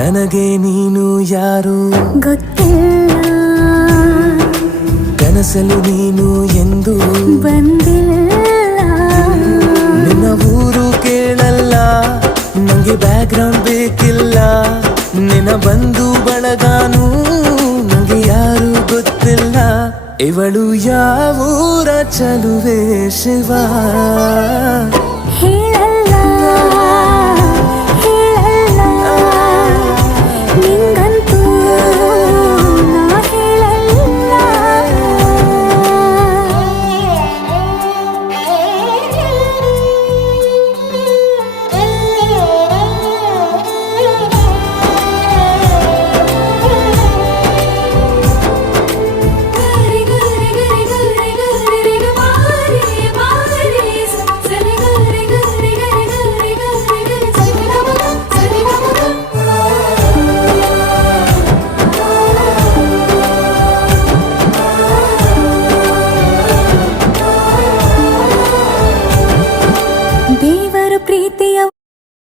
ನನಗೆ ನೀನು ಯಾರು ಗೊತ್ತಿಲ್ಲ, ಕನಸಲು ನೀನು ಎಂದು ಬಂದಿಲ್ಲ. ನಿನ್ನ ಊರು ಕೇಳಲ್ಲ, ನಂಗೆ ಬ್ಯಾಕ್ಗ್ರೌಂಡ್ ಬೇಕಿಲ್ಲ. ನಿನ್ನ ಬಂಧು ಬಳಗಾನು ನಂಗೆ ಯಾರು ಗೊತ್ತಿಲ್ಲ. ಇವಳು ಯಾವೂರ ಚಲುವೆ ಶಿವ.